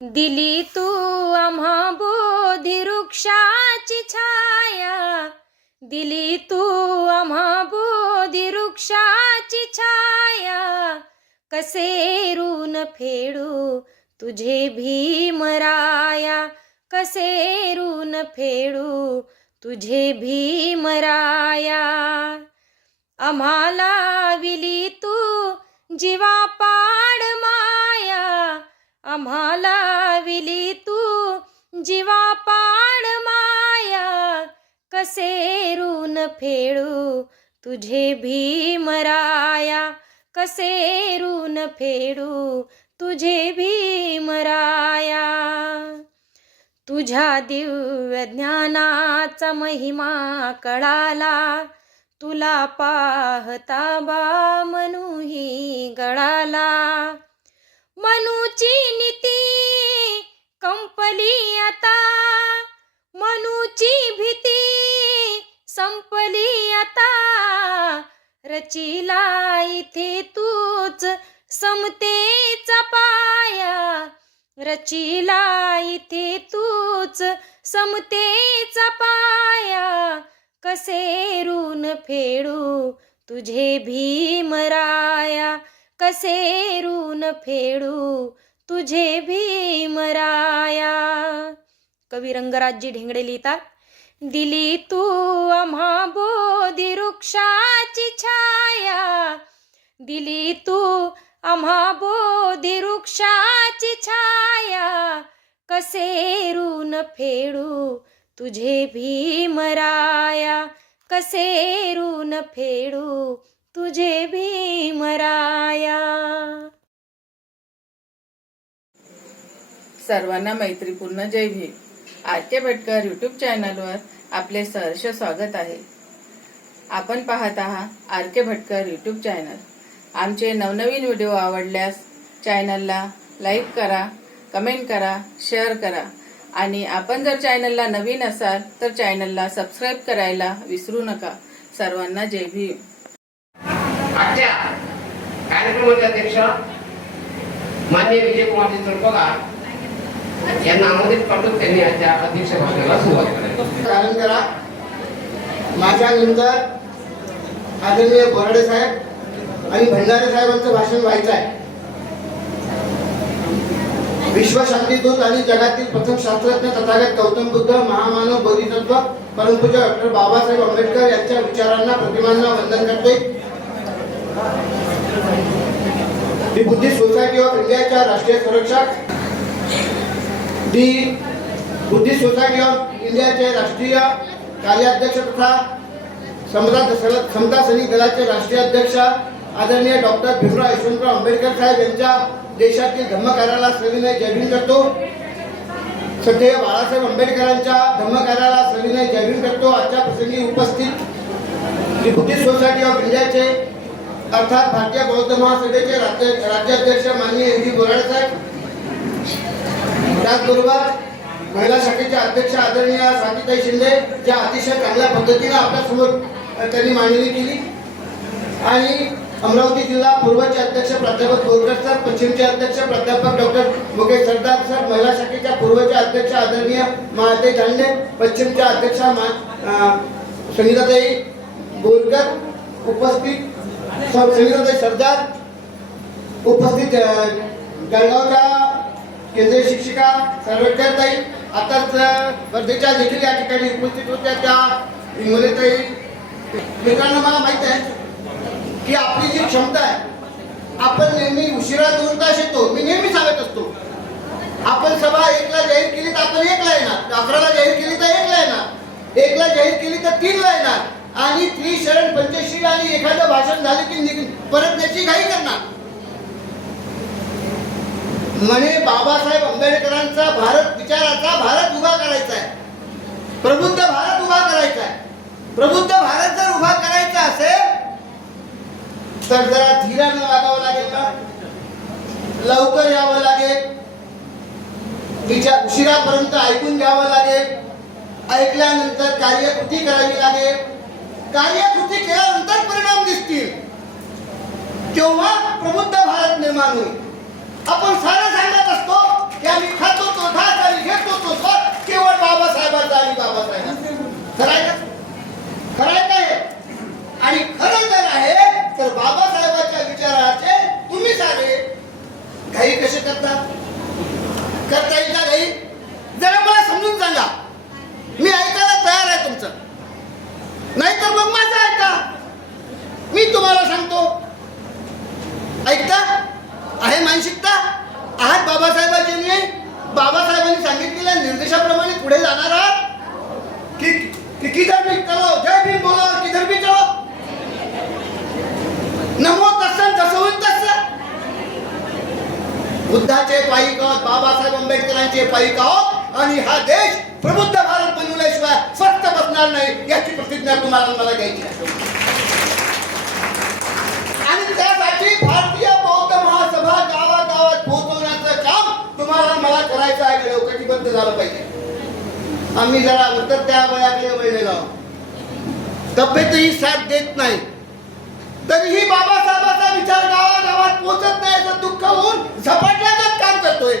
दिली तू आम्हा बोधी वृक्षाची छाया, दिली तू आम्हा बोधी वृक्षाची छाया, कसे ऋण फेडू तुझे भीमराया, कसे ऋण फेडू तुझे भीमराया. आम्हाला विली तू जीवापाड माया, आम्हाला विली तू जीवापाड माया, कसे ऋण फेडू तुझे भीमराया, कसे ऋण फेडू तुझे भीमराया. तुझ्या दिव्य ज्ञानाचा महिमा कळाला, तुला पाहता बा मनूही गळाला. मनूची नीती कंपली आता, मनूची भीती संपली आता, रचिला इथे तूच समतेचा पाया, रचिला इथे तूच समतेचा पाया, कसे ऋण फेडू तुझे भीमराया, कसे ऋण फेडू तुझे भीमराया. कवी रंगराजजी ढेंगडे लिहितात, दिली तू आम्हा बोधी वृक्षाची छाया, दिली तू आम्हा बोधी वृक्षाची छाया, कसे ऋण फेडू तुझे भीमराया, कसे ऋण फेडू तुझे भीमराया. सर्वांना मैत्रीपूर्ण जय भीम. आर.के. भटकर यूट्यूब चॅनलवर आपले सहर्ष स्वागत आहे. आपण पाहत आहात आर.के. Bhatkar YouTube channel. आमचे नवनवीन व्हिडिओ आवडल्यास चॅनलला लाईक करा, कमेंट करा, शेअर करा आणि आपण जर चॅनलला नवीन असाल तर चॅनलला सबस्क्राईब करायला विसरू नका. सर्वांना जय भीम. आजच्या कार्यक्रमाचे अध्यक्ष माननीय विजयकुमारजी तळपगार यांना आमंत्रित करतो. त्यांनी आजच्या अध्यक्ष भाषणाला सुरुवात करावी. कारण करा. माझ्यानंतर आदरणीय बोराडे साहेब आणि भंडारे साहेबांचं भाषण व्हायचं आहे. विश्वशांतीदूत आणि जगातील प्रथम शास्त्रज्ञ तथागत गौतम बुद्ध, महामानव, बोधिसत्व, परमपूज्य डॉक्टर बाबासाहेब आंबेडकर यांच्या विचारांना, प्रतिमांना वंदन करते. दी बुद्धिस्ट सोसायटी ऑफ इंडियाच्या राष्ट्रीय संरक्षक, दी बुद्धिस्ट सोसायटी ऑफ इंडियाचे राष्ट्रीय कार्याध्यक्ष तथा समता सैनिक दलाचे राष्ट्रीय अध्यक्ष आदरणीय डॉक्टर भीमराव यशवंतराव आंबेडकर साहेब यांच्या देशातील धम्मकार्याला सविनय जयभीम करतो. सध्या बाळासाहेब आंबेडकरांच्या धम्मकार्याला सविनय जयभीम करतो. आजच्या प्रसंगी उपस्थित बुद्धिस्ट सोसायटी ऑफ इंडियाचे अर्थात भारतीय बौद्ध महासभेचे राज्याध्यक्ष माननीय एम. बोराडे साहेब, त्याचबरोबर महिला शाखेचे अध्यक्ष आदरणीय स्वातीताई शिंदे, ज्या अतिशय चांगल्या पद्धतीने आपल्यासमोर त्यांनी मांडणी केली, आणि अमरावती जिल्हा पूर्वचे अध्यक्ष प्राध्यापक बोरकर सर, पश्चिमचे अध्यक्ष प्राध्यापक डॉक्टर मुकेश सरदार सर, महिला शाखेच्या पूर्वचे अध्यक्ष आदरणीय महाताई दांडे, पश्चिमच्या अध्यक्षा संगीताताई बोरकर उपस्थित, संगीताताई सरदार उपस्थित, जळगावच्या केंद्रीय शिक्षिका सरवटकर ताई आताच वर्धेच्या देखील या ठिकाणी उपस्थित होत्या. त्या इंगोलेताई. मित्रांनो, मला माहित आहे की आपली जी क्षमता आहे, आपण नेहमी उशिरा 2 तास येतो. मी नेहमी सांगत असतो, आपण सभा 1ला जाहीर केली तर आपण 1ला येणार, 11ला जाहीर केली तर 1ला येणार, 1ला जाहीर केली तर 3ला येणार, आणि त्रिशरण पंचश्री आणि एखादं भाषण झाले की परतण्याची घाई करणार. म्हणे बाबासाहेब आंबेडकरांचा भारत विचाराचा भारत उभा करायचा आहे, प्रबुद्ध भारत उभा करायचा आहे. प्रबुद्ध भारत जर उभा करायचा असेल तर जरा धीरानं वागावं लागेल का, लवकर यावं लागेल, उशिरापर्यंत ऐकून घ्यावं लागेल, ऐकल्यानंतर कार्यकृती करावी लागेल, कार्यकृती केल्यानंतर परिणाम दिसतील, तेव्हा प्रबुद्ध भारत निर्माण होईल. आपण सारं सांगत असतो या मी खातो तो घास आणि घेतो तो स्वर केवळ बाबासाहेबांचा आणि बाबासाहेबांचा. खरं आहे का? खरं आहे का हे? आणि खरं जर आहे तर बाबासाहेबांच्या विचाराचे तुम्ही सारे घाई कसे करता येईल का घाई? जरा मला समजून सांगा. मी ऐकायला तयार आहे तुमचं, नाही तर मग माझं ऐका. मी तुम्हाला सांगतो, ऐकता आहे मानसिकता आहात बाबासाहेबांचे न्याय. बाबासाहेबांनी सांगितलेल्या निर्देशाप्रमाणे पुढे जाणार आहात की किधर भी चलो, जय भीम बोलो, किधर भी चलो, नमो तस्सं जसं होईल तसं. बुद्धाचे पाईक आहोत, बाबासाहेब आंबेडकरांचे पाईक आहोत आणि हा देश प्रबुद्ध भारत बनवल्याशिवाय फक्त बसणार नाही याची प्रतिज्ञा तुम्हाला मला द्यायची आहे. आणि त्यासाठी भारतीय बौद्ध महासभा गावागावात पोहोचवण्याचं काम तुम्हाला मला करायचं आहे. कटिबद्ध झालं पाहिजे. आम्ही जरा उत्तर त्या वयाकडे वळलेलो आहोत, तब्येतही साथ देत नाही, तरीही बाबासाहेबांचा विचार गावागावात पोहोचत नाही याचं दुःख होऊन झपाटल्याच काम करतोय.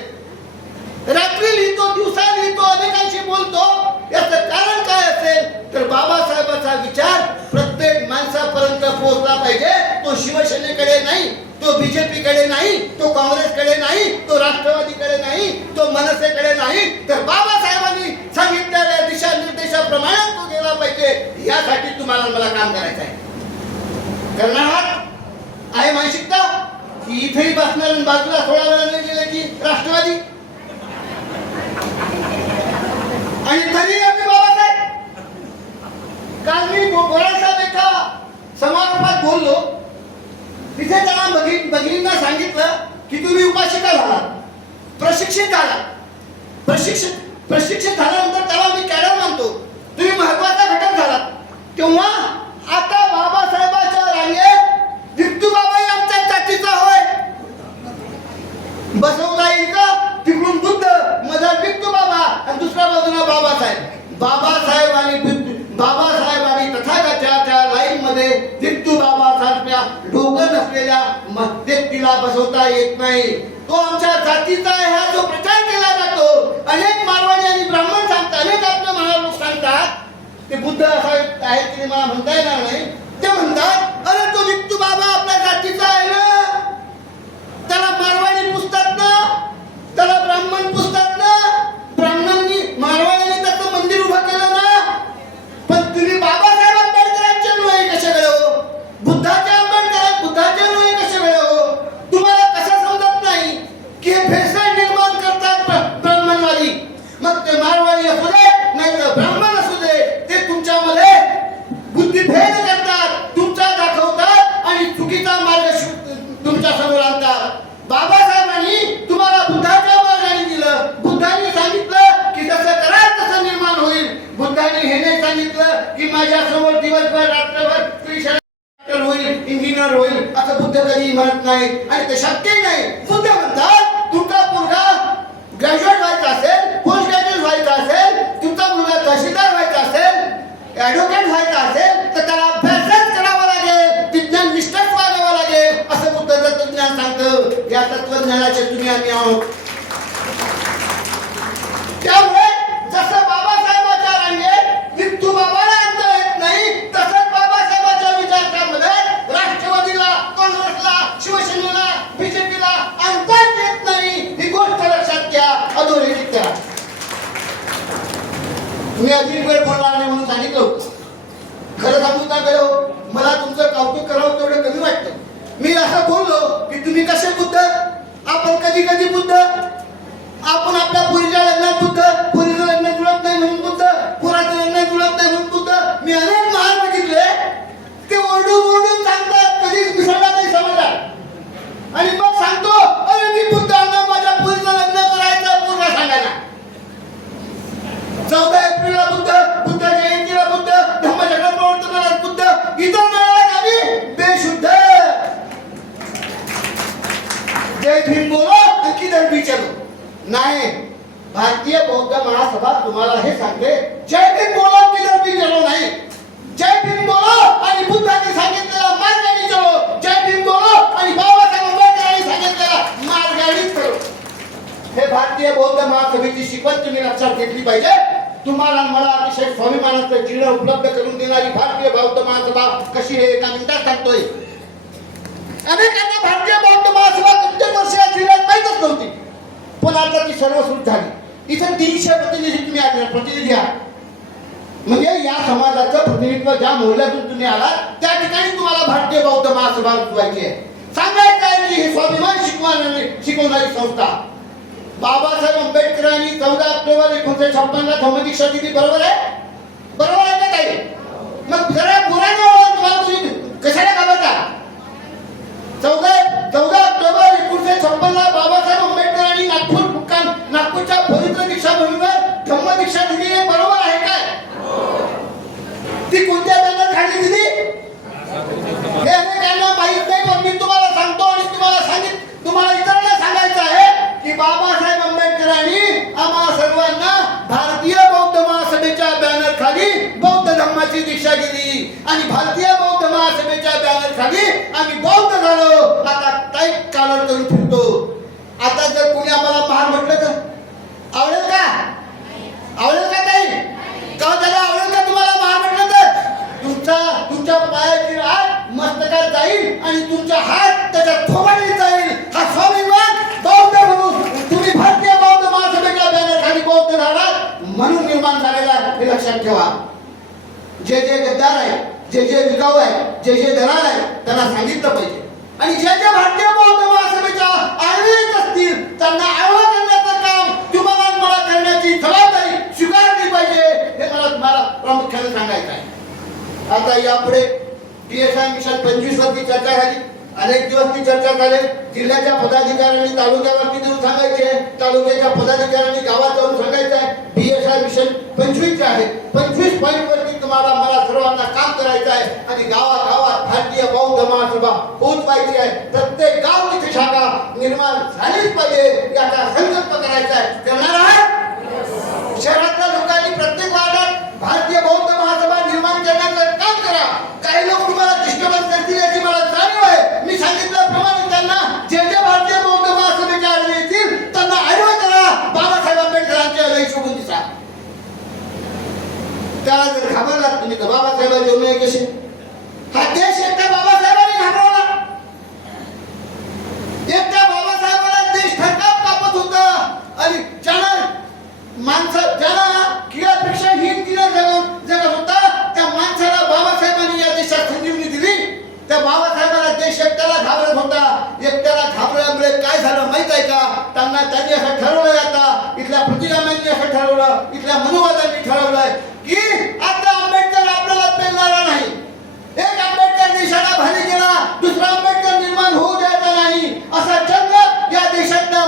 रात्री लिहितो, दिवसा लिहितो, अनेकांशी बोलतो. याचं कारण काय असेल तर बाबासाहेबांचा विचार प्रत्येक माणसापर्यंत पोहोचला पाहिजे. तो शिवसेनेकडे नाही, तो बीजेपीकडे नाही, तो काँग्रेसकडे नाही, तो राष्ट्रवादीकडे नाही, तो मनसेकडे नाही, तर बाबासाहेबांनी सांगितलेल्या दिशानिर्देशाप्रमाणे तो गेला पाहिजे. यासाठी तुम्हाला मला काम करायचं आहे. करणार आहात? आहे मानसिकता की इथेही बसणार आणि बाजूला थोडा वेळाने गेले की राष्ट्रवादी आणि तरी आम्ही बाबासाहेब. काल मी बोरासाहेब एका समारंभात बोललो. तिथे त्यांना भगिनींना सांगितलं की तुम्ही उपाशिका झाला, प्रशिक्षित झाला. प्रशिक्षित झाल्यानंतर त्याला मी कॅडर मानतो, तुम्ही महत्वाचा घटक झाला. तेव्हा आता बाबासाहेबांच्या रांगेत विठ्ठूबाबाई आमच्या जातीचा होय बसवता येईल का? तिकडून बुद्ध, मधात विठ्ठूबाबा आणि दुसऱ्या बाजूला बाबासाहेब. बाबासाहेब आणि तथागताच्या लाईन मध्ये विठ्ठूबाबा सारख्या डोकं नसलेल्या व्यक्तीला बसवता येत नाही. तो आमच्या जातीचा आहे हा जो प्रचार केला जातो. अनेक मारवाडी आणि ब्राह्मण सांगतात, अनेक आपले महालोक सांगतात ते बुद्ध आहेत की मला म्हणता येणार नाही. ते म्हणतात अरे तो विठ्ठू बाबा आपल्या जातीचा आहे ना, त्याला मारवाडी पुसतात ना, त्याला ब्राह्मण पुसतात ना, ब्राह्मणांनी मारवाड्याने त्याचं मंदिर उभं केलं ना. पण तुम्ही बाबासाहेब आंबेडकरांचे नोहे कसे गळे हो, बुद्धाचे नोहे कसे गळे हो? तुम्हाला कसं समजत नाही की हे भेसळ निर्माण करतात ब्राह्मणवादी. मग ते मारवाडी असू दे नाही तर ब्राह्मण असू दे, ते तुमच्यामध्ये बुद्धिभेद करतात, तुमचा दाखवतात आणि चुकीचा मार्ग तुमच्या समोर आणतात. बाबासाहेबांनी तुम्हाला बुद्धाच्या मार्गाने दिलं. बुद्धांनी सांगितलं की जसं कराल तसं निर्माण होईल. बुद्धांनी हे नाही सांगितलं की माझ्या समोर दिवसभर रात्रभर होईल, इंजिनियर होईल, असं बुद्ध कधी म्हणत नाही आणि ते शक्यही नाही. बुद्ध म्हणतात तुमचा मुलगा ग्रॅज्युएट व्हायचा असेल, पोस्ट ग्रॅज्युएट व्हायचा असेल, तुमचा मुलगा तहसीलदार व्हायचा असेल, ऍडव्होकेट व्हायचा असेल तर त्याला अभ्यासच करावा लागेल, विज्ञान निष्ठच वागावं लागेल असं बुद्ध तत्वज्ञान सांगतं. या तत्वज्ञानाचे तुम्ही आम्ही आहोत. त्यामुळे जसं बाबासाहेबांच्या रांगेत विठ्ठू बाबाला आणता येत नाही, तसंच बाबासाहेबांच्या विचारांमध्ये राष्ट्रवादीला, काँग्रेसला, शिवसेनेला, बीजेपीला आणताच येत नाही. ही गोष्ट लक्षात घ्या, अधोरेखित करा. मी अधिक वेळ बोलणार नाही म्हणून सांगितलं होतं. खरं सांगू का गयो, मला तुमचं कौतुक करावं तेवढं कमी वाटतं. मी असं बोललो की तुम्ही कसे बुद्ध, आपण कधी कधी बुद्ध, आपण आपल्या पुरीच्या लग्नात बुद्ध, पुरीचं लग्न जुळत नाही म्हणून बुद्ध, पुराचं लग्न जुळत नाही म्हणून बुद्ध. मी अनेक महान बघितले ते ओरडून सांगतात, कधीच मिसळला नाही समाजात. आणि मग सांगतो अरे मी बुद्ध आणलं, माझ्या पुरीचं लग्न करायचं पूर्ण सांगायला. 14 एप्रिलला बुद्ध जयंतीला बुद्ध, धम्मचक्र प्रवर्तनाला बुद्ध, इतर वेळेला आम्ही बेशुद्ध. जय भीम बोलो आणि किधर भी चलो. नाही, भारतीय बौद्ध महासभा तुम्हाला हे सांगते जय भीम बोलो किधर भी चलो नाही. जय भीम बोलो आणि बुद्धांनी सांगितलेला मार्गाने चलो. जय भीम बोलो आणि बाबासाहेब आंबेडकरांनी सांगितलेला मार्गाने चलो. हे भारतीय बौद्ध महासभेची शिकवण तुम्ही लक्षात घेतली पाहिजे. तुम्हाला मला अतिशय स्वाभिमानाचं चिन्ह उपलब्ध करून देणारी भारतीय बौद्ध महासभा कशी आहे एका मिनिटात सांगतोय. अनेकांना भारतीय बौद्ध महासभा कित्येक वर्ष या जिल्ह्यात माहीतच नव्हती, पण आता ती सर्वस्वीत झाली. इथं 300 प्रतिनिधी तुम्ही आले, प्रतिनिधी आहात म्हणजे या समाजाचं प्रतिनिधित्व ज्या मोहल्यातून तुम्ही आलात त्या ठिकाणी तुम्हाला भारतीय बौद्ध महासभा उठवायची आहे. सांगायचं आहे की ही स्वाभिमान शिकवणारी संस्था. बाबासाहेब आंबेडकरांनी 14 ऑक्टोबर 1956 ला धम्मदीक्षा दिली. बरोबर आहे? बरोबर आहे का काही? मग जरा पुराणे तुम्हाला तुम्ही कशाला घाबरता? 14 ऑक्टोबर 1956 ला बाबासाहेब आंबेडकरांनी नागपूरच्या पवित्र दीक्षाभूमीवर धम्मदीक्षा दिली. हे बरोबर आहे काय? ती कोणत्या बॅनर खाली दिली हे अनेकांना माहित नाही, पण मी तुम्हाला सांगतो आणि तुम्हाला इतरांना सांगायचं आहे की बाबासाहेब आंबेडकरांनी आम्हा सर्वांना भारतीय बौद्ध महासभेच्या बॅनर खाली बौद्ध धर्माची दीक्षा दिली आणि भारतीय बौद्ध महासभेच्या बॅनर खाली आम्ही बौद्ध झालो. आता टाईप कॉलर करून फिरतो. आता जर कोणी आम्हाला महार म्हटलं तर आवडेल का? आवडेल का ताई? का त्याला आवडेल का तुम्हाला महार म्हटलं तर? तुमच्या पायाची राख मस्तकात जाईल आणि तुमचा हात त्याच्या थोबाडीत जाईल. हा स्वाभिमान बौद्ध म्हणून तुम्ही भारतीय बौद्ध महासभेच्या बॅनर खाली बौद्ध झालात म्हणून निर्माण झालेला हे लक्षात ठेवा. जे गद्दार आहे, जे विकाऊ आहे, जे दलाल आहे त्यांना सांगितलं पाहिजे आणि जे भारतीय बौद्ध महासभेच्या आळवीत असतील त्यांना आळवा करण्याचं काम तुम्हाला मला करण्याची जबाबदारी स्वीकारली पाहिजे. हे मला तुम्हाला प्रामुख्याने सांगायचं आहे. आता यापुढे PSI मिशन 25 वरती चर्चा झाली. अनेक दिवस ती चर्चा झाली. जिल्ह्याच्या पदाधिकाऱ्यांनी तालुक्यावरती देऊन सांगायचे, तालुक्याच्या पदाधिकाऱ्यांनी गावात जाऊन सांगायचं आहे. PSI मिशन 25 आहे. 25 पॉईंट वरती तुम्हाला मला सर्वांना काम करायचं आहे आणि गावागावात भारतीय बौद्ध महासभा पोहोचवायची आहे. प्रत्येक गाव तिथे शाखा निर्माण झालीच पाहिजे याचा संकल्प करायचा आहे. करणार आहे? शहरातल्या लोकांनी प्रत्येक वार्डात भारतीय बौद्ध महासभा निर्माण करण्याचं काम करा. काही लोक तुम्हाला डिस्टर्बन्स करतील याची मला जाणीव आहे. मी सांगितल्याप्रमाणे त्यांना जे भारतीय बौद्ध महासभेच्या आडवे येतील त्यांना आडवं करा. बाबासाहेब आंबेडकरांच्या लई शोभून दिसा. त्याला जर घाबरलात तुम्ही तर बाबासाहेबांचे उमेद कसे? हा देश एकट्या बाबासाहेबांनी घाबरवला. एकट्या बाबासाहेबांना देश थरकाप कापत होता आणि ज्याला किळापेक्षा हीन जगत होता त्या माणसाला बाबासाहेबांनी या देशात संजीवनी दिली. त्या बाबासाहेबांना देश एकट्याला घाबरत होता. एकट्याला घाबरल्यामुळे काय झालं माहित आहे का? त्यांनी असं ठरवलं, आता इथल्या प्रतिगाम्यांनी असं ठरवलं, इथल्या मनुवाद्यांनी ठरवलंय की आता आंबेडकर आपल्याला पेलणारा नाही. एक आंबेडकर देशाला भारी गेला, दुसरा आंबेडकर निर्माण होऊ द्यायचा नाही असा जंग या देशातल्या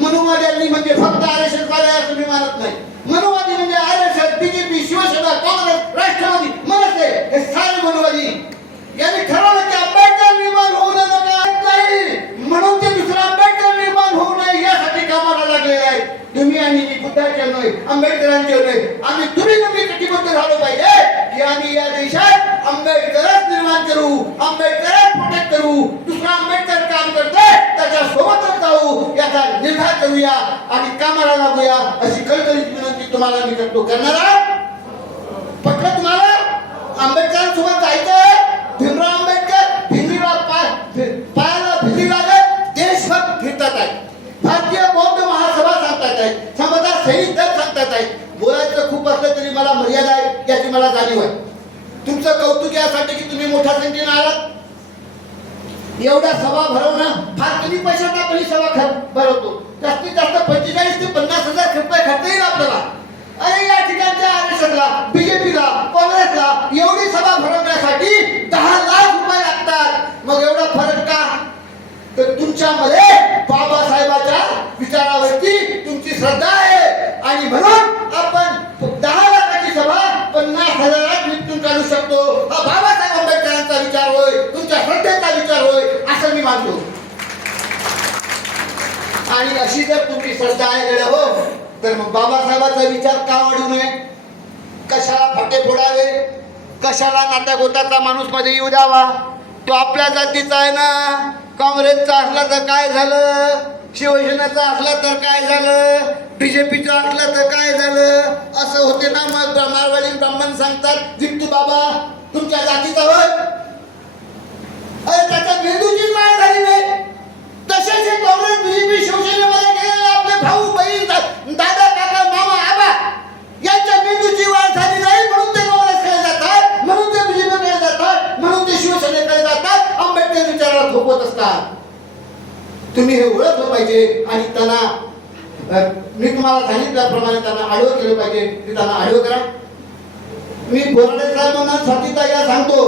मनुवाद्यांनी म्हणजे फक्त RSS वाले असं मी मानत नाही. मनुवादी म्हणजे RSS, BJP, शिवसेना, काँग्रेस, राष्ट्रवादी, मनसे हे सारे मनुवादी यांनी ठरवलं की आंबेडकर निर्माण होऊ नाही म्हणून ते दुसरा आंबेडकर निर्माण होऊ नये यासाठी कामाला लागलेले आहेत. तुम्ही आणि मी बुद्धाचे नव्हे, आंबेडकरांचे नव्हे, आम्ही तुम्ही कटिबद्ध झालो पाहिजे की आम्ही या देशात आंबेडकरच निर्माण करू, आंबेडकरच प्रोटेक्ट करू. दुसरा आंबेडकर काम करतोय त्याच्या सोबतच जाऊ याचा निर्धार करूया आणि कामाला लागूया अशी कळकळीची विनंती तुम्हाला मी करतो. करणारा पटलं तुम्हाला? आंबेडकरांसोबत जायचंय. भीमराव आंबेडकर पायाला भिली लागत देशभर फिरतात आहेत. भारतीय बौद्ध महासभा सांगतात आहेत, समजा सैनिक दल सांगतात आहेत. बोलायचं खूप असलं तरी मला मर्यादा आहे याची मला जाणीव आहे. तुमचं कौतुक यासाठी की तुम्ही मोठ्या संख्येने आलात. एवढ्या सभा भरवणं फार कमी पैशात आपण ही सभा भरवतो. जास्तीत जास्त 45 ते 50,000 रुपये खर्च येईल आपल्याला. अरे या ठिकाणच्या RSSला, BJPला, काँग्रेसला एवढी सभा भरवण्यासाठी 10 लाख रुपये लागतात. मग एवढा फरक का? तर तुमच्यामध्ये बाबासाहेबांच्या विचारावरती तुमची श्रद्धा आहे आणि म्हणून आपण 10 लाखाची सभा 50,000 निपटून काढू शकतो. हा बाबासाहेब आंबेडकरांचा विचार होय, तुमच्या श्रद्धेचा विचार होय असं मी मानतो. आणि अशी जर तुमची श्रद्धा आहे गड्या हो तर मग बाबासाहेबांचा विचार का वाढू नये? कशाला फटे फोडावे? कशाला नाट्यागोटाचा माणूस मध्ये येऊ द्यावा? तो आपल्या जातीचा आहे ना. काँग्रेसचा असला तर काय झालं? शिवसेनेचा असला तर काय झालं, बीजेपीचं असलं तर काय झालं, असं होते ना. मग मारवाडी ब्राह्मण सांगतात जिंतू बाबा तुमच्या जातीचा होय. अरे त्याच्या मेंदूची माळ झाली नाही. तसेच हे काँग्रेस बीजेपी शिवसेनेमध्ये गेलेले आपले भाऊ बहीण दादा काका मामा आबा यांच्या मेंदूची वाढ झाली नाही म्हणून ते काँग्रेसकडे जातात, म्हणून ते बीजेपीकडे जातात, म्हणून ते शिवसेनेकडे जातात, आंबेडकर विचाराला थोपवत असतात. तुम्ही हे ओळखलं पाहिजे आणि त्यांना मी तुम्हाला सांगितल्याप्रमाणे त्यांना आडवं केलं पाहिजे. की त्यांना आडवं करा. मी बोराडे साहेबांना साथीचा या सांगतो,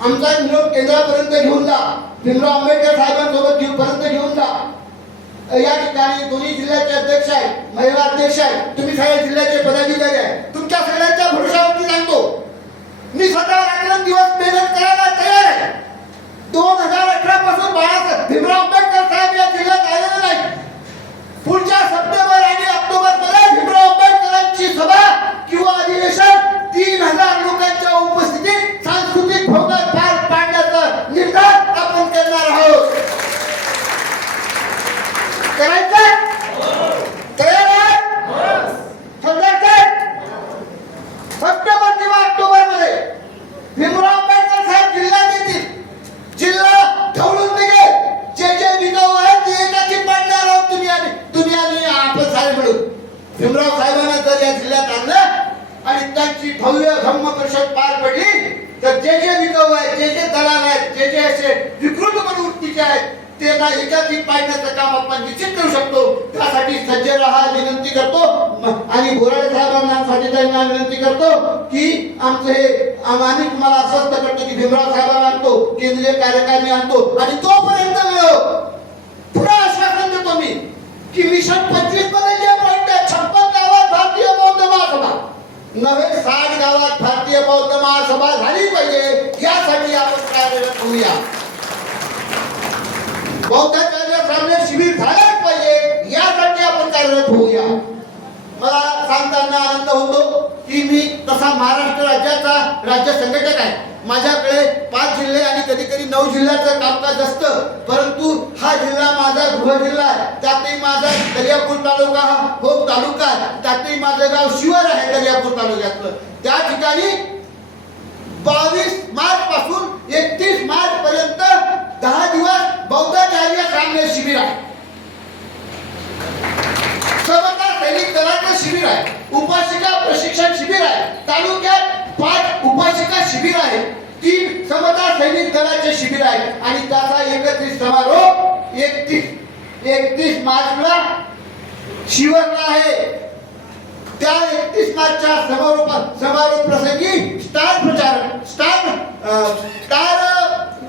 आमचा निरोप केंद्रापर्यंत घेऊन जा, भीमराव आंबेडकर साहेबांसोबत घेऊन जा. या ठिकाणी दोन्ही जिल्ह्याचे अध्यक्ष आहेत, महिला अध्यक्ष आहेत, तुम्ही सगळ्या जिल्ह्याचे पदाधिकारी आहेत. तुमच्या सगळ्यांच्या भरोशावरती सांगतो, मी स्वतः रात्रंदिवस मेहनत करायला तयार आहे. 2018 पासून भीमराव आंबेडकर साहेब या जिल्ह्यात आलेले नाही. पुढच्या सप्टेंबर आणि ऑक्टोबर मध्ये भीमराव आंबेडकरांची सभा किंवा अधिवेशन 3000 लोकांच्या उपस्थितीत सांस्कृतिक भोवळ पार पाडण्याचा निर्धार आपण करणार आहोत. करायचं तयार आहे? सप्टेंबर किंवा ऑक्टोबर मध्ये भीमराव आंबेडकर साहेब जिल्ह्यात येतील. जिल्हा ढवळून निघेल. जे विकाऊ आहेत ते एकाची पाडणार आहोत तुम्ही आणि आपण सारे मिळून. भीमराव साहेबांना जर या जिल्ह्यात आणलं आणि त्यांची भव्य धम्म परिषद पार पडली तर जे विकाऊ आहेत, जे दलाल आहेत, जे असे विकृत मनोवृत्तीचे आहेत ते ना एकाची पाडण्याचं काम आपण निश्चित करू शकतो. त्यासाठी सज्ज राहा विनंती करतो आणि बोराडे साहेबांसाठी त्यांना विनंती करतो की आमचं हे आम्ही तुम्हाला आश्वस्त करतो की भीमराव साहेबांना आणतो, केंद्रीय कार्यकारिणी आणतो आणि तोपर्यंत पुन्हा आश्वासन देतो मी की मिशन 25 मध्ये जे पॉइंट आहे 56 गावात भारतीय बौद्ध महासभा नव्हे 60 गावात भारतीय बौद्ध महासभा झाली पाहिजे. यासाठी आपण कार्यरत होऊया. बौद्धाचार्य सामने शिबिर झालंच पाहिजे यासाठी आपण कार्यरत होऊया. मला सांगताना आनंद होतो की मी तसा महाराष्ट्र राज्याचा राज्य संघटक आहे. माझ्याकडे 5 जिल्हे आणि कधी कधी 9 जिल्ह्याचं कामकाज असतं. परंतु हा जिल्हा माझा गृह जिल्हा आहे. त्यातही माझा दर्यापूर तालुका हा भोग तालुका आहे. त्यातही माझं गाव शिवर आहे दर्यापूर तालुक्यातलं. त्या ठिकाणी 22 मार्च पासून 31 मार्च पर्यंत 10 दिवस बौद्धाचार्य सामने शिबिर आहे. समता सैनिक दलाचं शिबिर आहे. उपासिका प्रशिक्षण शिबिर आहे. तालुक्यात 5 उपासिका शिबिर आहे. 3 समता सैनिक दलाचे शिबिर आहे आणि त्याचा एकत्रित समारोप 31 मार्चला शिवरला आहे. त्या 31 मार्चच्या समारोप प्रसंगी स्टार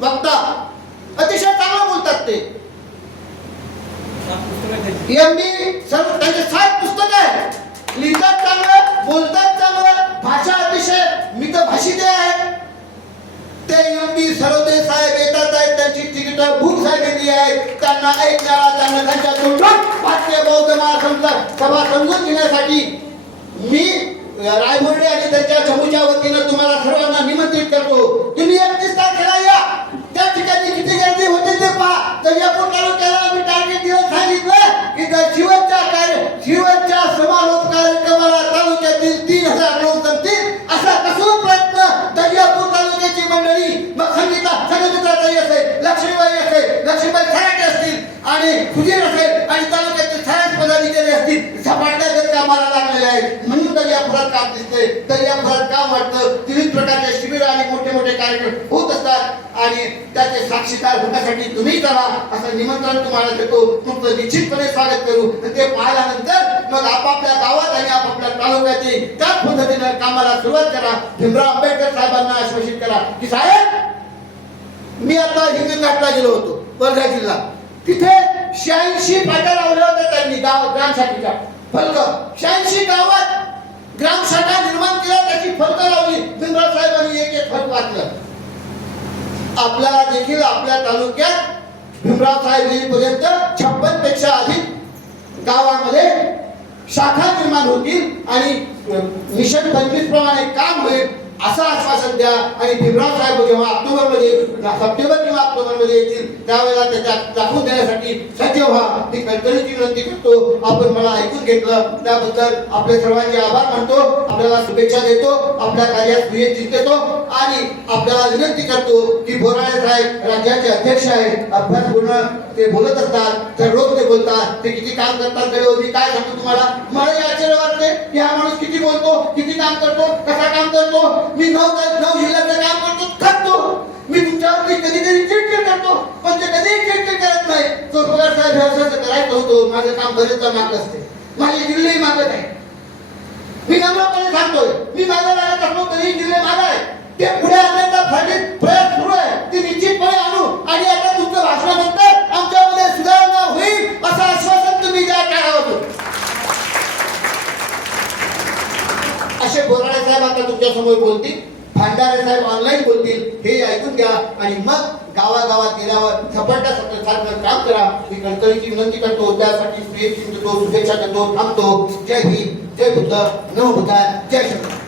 वक्ता अतिशय चांगलं बोलतात. ते सर्व त्यांचे 7 पुस्तक आहेत. लिहितात चांगलं, बोलतात चांगलं, भाषा अतिशय मितभाषी ते आहेत. ते एमडी सरोदे साहेब येतात आहेत. त्यांची तिकीट बुक झालेली आहे. त्यांना ऐकणारा त्यांना त्यांच्या तोंडून भारतीय बौद्ध महासंघ सभा समजून घेण्यासाठी मी रायबोर्डे आणि त्यांच्या चमूच्या वतीनं तुम्हाला सर्वांना निमंत्रित करतो. तुम्ही 31 तारखेला या. त्या ठिकाणी किती गर्दी होते ते पहा. दर्यापूर तालुक्याला आम्ही टार्गेट दिलं सांगितलं की शिवच्या समारोप कार्यक्रमाला तालुक्यातील 3000 लोक जमतील असा कसून प्रयत्न दर्यापूर तालुक्याची मंडळी मग संगीताताई असेल, लक्ष्मीबाई सराटे असतील आणि सुधीर असेल आणि तालुक्यातील सराट पदाधिकारी असतील झपाट्यागत कामाला लागलेले आहेत. म्हणून दर्यापुरात काम दिसते. दर्यापुरात काम वाटतं. विविध प्रकारचे शिबिर आणि मोठे कार्यक्रम होत असतात आणि त्याचे साक्षीदार होण्यासाठी तुम्ही चला असं निमंत्रण तुम्हाला देतो. तुमचं निश्चितपणे स्वागत करू. ते पाहिल्यानंतर मग आपापल्या गावात आणि आपापल्या तालुक्यातील त्याच पद्धतीने कामाला सुरुवात करा. भीमराव आंबेडकर साहेबांना आश्वासित करा की साहेब मी आता हिंगणघाटला गेलो होतो, वर्धा जिल्हा. तिथे 86 फाट्या लावल्या होत्या त्यांनी ग्रामशाखेच्या फलक. 86 गावात ग्रामशाखा निर्माण केल्या, त्याची फलक लावली. भीमराव साहेबांनी एक फलक वाचलं. आपल्याला देखील आपल्या तालुक्यात भीमराव साहेब येईपर्यंत 56 पेक्षा अधिक गावामध्ये शाखा निर्माण होतील आणि मिशन 25 प्रमाणे काम होईल. असं आश्वासन द्या आणि भीमराव साहेब जेव्हा सप्टेंबर किंवा ऑक्टोबरमध्ये येतील त्यावेळेला त्याच्यात दाखवून देण्यासाठी सज्ज व्हा ही कळकळीची विनंती करतो. आपण मला ऐकून घेतलं त्याबद्दल आपले सर्वांचे आभार मानतो. आपल्याला शुभेच्छा देतो, आपल्या कार्यात सुयश देतो आणि आपल्याला विनंती करतो की बोराळे साहेब राज्याचे अध्यक्ष आहेत. अभ्यासपूर्ण ते बोलत असतात, तर रोज ते बोलतात, ते किती काम करतात मी काय सांगू तुम्हाला. मला आश्चर्य वाटते की हा माणूस किती बोलतो, किती काम करतो, कसा काम करतो. मी 9 जिल्ह्याचं काम करतो, थकतो. मी तुमच्यावरती कधी कधी चिडचिड करतो, पण ते कधीही चिडचिड करत नाही. चोरपगार साहेब व्यवसाय करायचं होतं, माझं काम बरेच मागत असते, माझे जिल्हे मागत आहे. मी नम्रपणे सांगतोय, मी मागे लागत असलो तरी जिल्हे माग आहे. ते पुढे आणण्याचा प्रयत्न सुरू आहे, ते निश्चितपणे आणू. आणि आता तुमचं भाषणानंतर आमच्यामध्ये सुधारणा होईल असं आश्वासन तुम्ही द्या. काय होतं असे बोराळे साहेब आता तुमच्या समोर बोलतील, भांडारे साहेब ऑनलाईन बोलतील, हे ऐकून घ्या आणि मग गावागावात गेल्यावर सारखं काम करा. मी कणकणीची विनंती करतो, त्यासाठी शुभेच्छा देतो, थांबतो. जय भीम, जय बुद्ध, नमो बुद्धाय, जय श्री